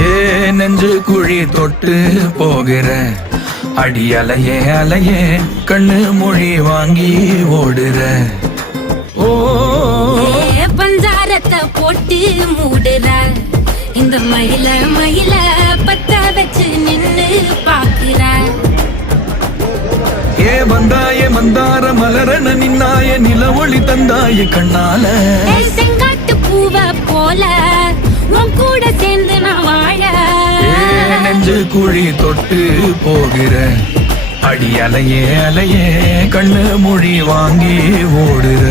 ஏ நெஞ்சு குழி தொட்டு போகிற அடி அலையே அலையே கண்ணு மொழி வாங்கி ஓடுற. ஓ பஞ்சாரத்தை போட்டு மூடுற இந்த மயில மயில பத்த வச்சு நின்னு பாக்குற. ஏ வந்தாய மந்தார மலரன நின்னாய நில ஒளி தந்தாய கண்ணால. செங்காட்டு பூவ போல உன் கூட சேர்ந்து நான் வாழ. நெஞ்சு குழி தொட்டு போகிற அடி அலையே அலையே கண்ணு மொழி வாங்கி ஓடுற.